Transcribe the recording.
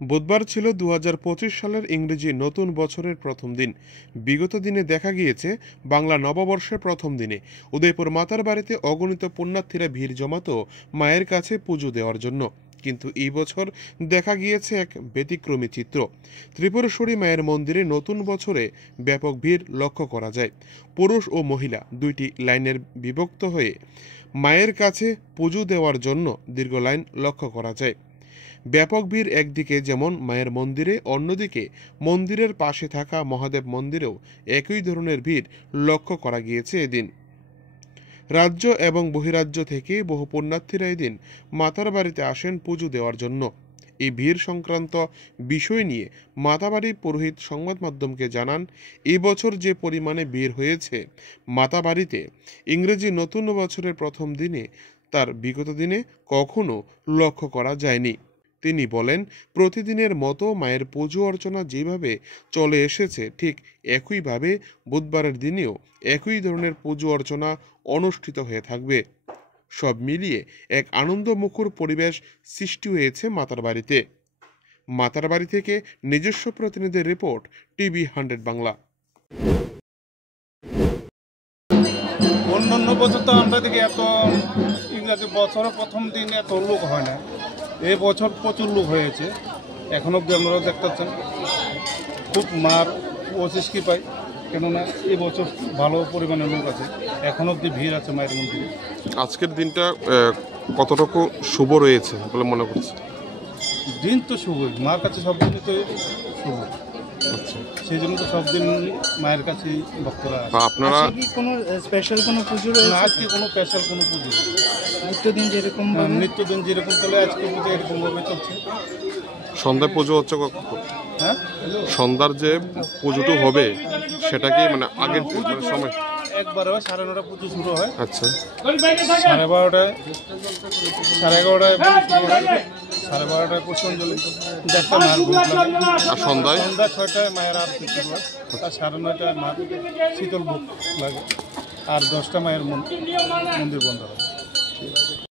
বুধবার ছিল ২০২৫ সালের ইংরেজি নতুন বছরের প্রথম দিন। বিগত দিনে দেখা গিয়েছে বাংলা নববর্ষের প্রথম দিনে উদয়পুর মাতার বাড়িতে অগণিত পুণ্যার্থীরা ভিড় জমাতো মায়ের কাছে পুজো দেওয়ার জন্য। কিন্তু এই বছর দেখা গিয়েছে এক ব্যতিক্রমী চিত্র। ত্রিপুরেশ্বরী মায়ের মন্দিরে নতুন বছরে ব্যাপক ভিড় লক্ষ্য করা যায়। পুরুষ ও মহিলা দুইটি লাইনের বিভক্ত হয়ে মায়ের কাছে পুজো দেওয়ার জন্য দীর্ঘ লাইন লক্ষ্য করা যায়। ব্যাপক ভিড় একদিকে যেমন মায়ের মন্দিরে, অন্যদিকে মন্দিরের পাশে থাকা মহাদেব মন্দিরেও একই ধরনের ভিড় লক্ষ্য করা গিয়েছে এদিন। রাজ্য এবং বহিরাজ্য থেকে বহু পুণ্যার্থীরা এদিন মাতার বাড়িতে আসেন পুজো দেওয়ার জন্য। এই ভিড় সংক্রান্ত বিষয় নিয়ে মাতাবাড়ি পুরোহিত সংবাদ মাধ্যমকে জানান, এই বছর যে পরিমাণে ভিড় হয়েছে মাতাবাড়িতে ইংরেজি নতুন বছরের প্রথম দিনে তার বিগত দিনে কখনো লক্ষ্য করা যায়নি। তিনি বলেন, প্রতিদিনের মতো মায়ের পুজো অর্চনা যেভাবে চলে এসেছে ঠিক একইভাবে বুধবারের দিনেও একই ধরনের পুজো অর্চনা অনুষ্ঠিত হয়ে থাকবে। সব মিলিয়ে এক আনন্দমুখর পরিবেশ সৃষ্টি হয়েছে মাতার বাড়িতে। মাতার বাড়ি থেকে নিজস্ব প্রতিনিধির রিপোর্ট, টিভি 100 বাংলা। অন্যান্য বছর তো আমরা দেখি এত ইংরাজি বছরের প্রথম দিন এত লোক হয় না, এই বছর প্রচুর লোক হয়েছে। এখন অব্দি আপনারা দেখতেছেন খুব মার পঁচিশ কি পাই, কেননা এই বছর ভালো পরিমাণে লোক আছে, এখন অব্দি ভিড় আছে মায়ের মন্দিরে। আজকের দিনটা কতটুকু শুভ রয়েছে বলে মনে করছে? দিন তো শুভই, মার কাছে সব দিনই তো শুভ, সেই জন্য তো সব দিন মায়ের কাছে ভক্তরা আছে। আপনারা কি কোনো স্পেশাল কোনো পুজো না, রয়েছে? আজকে কোনো স্পেশাল কোনো পুজো নেই। নিত্যদিন যেরকম নিত্যদিন যেরকম চলে আজকে পুজো এরকমভাবে চলছে। সন্ধ্যায় পুজো হচ্ছে হ্যাঁ, সন্ধ্যার যে পুজোটা হবে সেটা কি মানে আগের সময়? একবারে হয় 9:30 পুজো শুরু হয়। আচ্ছা, 12:30 11:30 12:30 পুষ্পাঞ্জলি, 1টা মায়ের ভোগ লাগে। আর সন্ধ্যায়? সন্ধ্যা 6টায় মায়ের আরতি শুরু হয়, আর 9:30টায় মায়ের শীতল ভোগ লাগে, আর 10টা মায়ের মন্দির বন্ধ হয়।